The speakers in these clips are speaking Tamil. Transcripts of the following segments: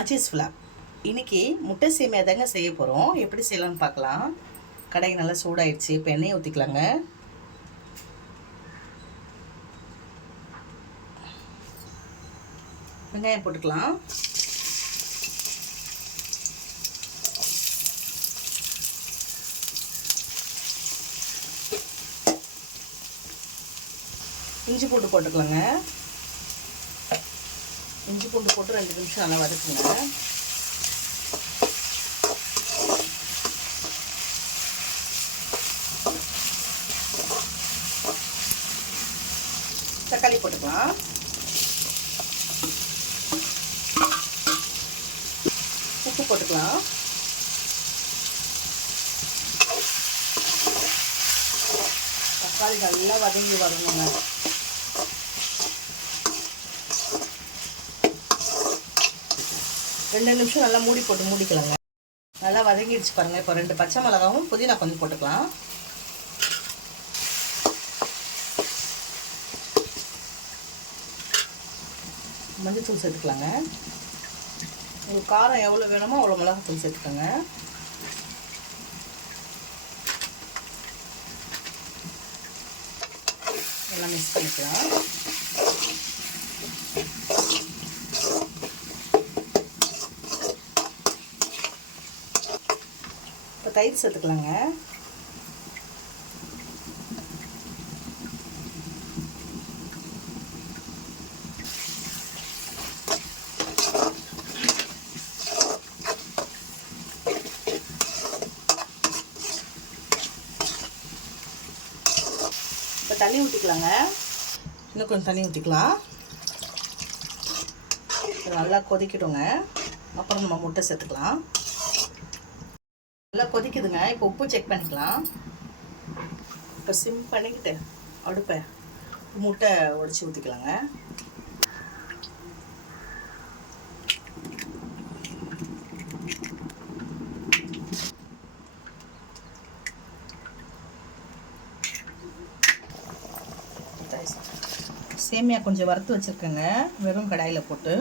அச்சீஸ் ஃப்ளாப். இன்றைக்கி முட்டை சேமியா தாங்க செய்ய போகிறோம். எப்படி செய்யலாம்னு பார்க்கலாம். கடாய் நல்லா சூடாயிடுச்சு. இப்போ எண்ணெயை ஊற்றிக்கலாங்க. வெங்காயம் போட்டுக்கலாம். இஞ்சி பூண்டு போட்டுக்கலாங்க. இஞ்சி பூண்டு போட்டு 2 நிமிஷம் நல்லா வதக்குங்க. தக்காளி போட்டுக்கலாம். உப்பு போட்டுக்கலாம். தக்காளி நல்லா வதங்கி வரணுங்க. ரெண்டு நிமிஷம் நல்லா மூடி போட்டு மூடிக்கலாங்க. நல்லா வதங்கிடுச்சு பாருங்கள். இப்போ 2 பச்சை மிளகாவும் புதினா கொஞ்சம் போட்டுக்கலாம். மஞ்சள்தூள் சேர்த்துக்கலாங்க. உங்களுக்கு காரம் எவ்வளோ வேணுமோ அவ்வளோ மிளகாத்தூள் சேர்த்துக்கோங்க. எல்லாம் மிக்ஸ் பண்ணிக்கலாம். இப்போ தயிர் சேர்த்துக்கலாங்க. இப்போ தண்ணி ஊற்றிக்கலாங்க. இன்னும் கொஞ்சம் தண்ணி ஊற்றிக்கலாம். நல்லா கொதிக்கிடுங்க. அப்புறம் நம்ம முட்டை சேர்த்துக்கலாம். நல்லா கொதிக்குதுங்க. இப்போ உப்பு செக் பண்ணிக்கலாம். இப்போ சிம் பண்ணிக்கிட்டு அடுப்பை முட்டை உடச்சி ஊற்றிக்கலாங்க. சேமியா கொஞ்சம் வறுத்து வச்சுருக்கேங்க, வெறும் கடாயில் போட்டு.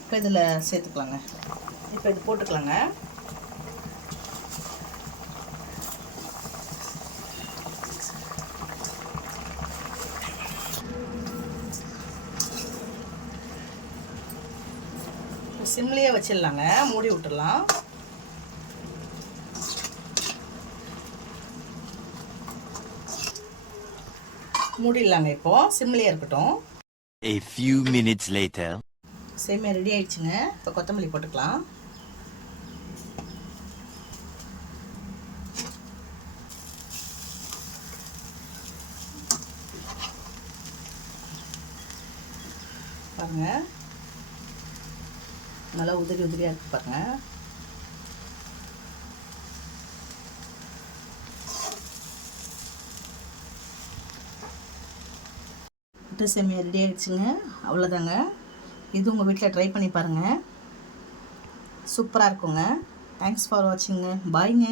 இப்போ இதில் சேர்த்துக்கலாங்க. இப்போ இது போட்டுக்கலாங்க. சிம்லேயே வச்சிடலாங்க. மூடி விட்டுடலாம். மூடிடலாங்க. இப்போ சிம்லேயே இருக்கட்டும். A few minutes later. சேமியா ரெடி ஆயிடுச்சுங்க. இப்போ கொத்தமல்லி போட்டுக்கலாம். பாருங்க, நல்லா உதிரி உதிரியாக இருக்கு பாருங்க. முட்டை சேமியா ரெடி ஆகிடுச்சுங்க. அவ்வளோதாங்க. இது உங்கள் வீட்டில் ட்ரை பண்ணி பாருங்கள். சூப்பராக இருக்குங்க. Thanks for வாட்சிங்க. பாய்ங்க.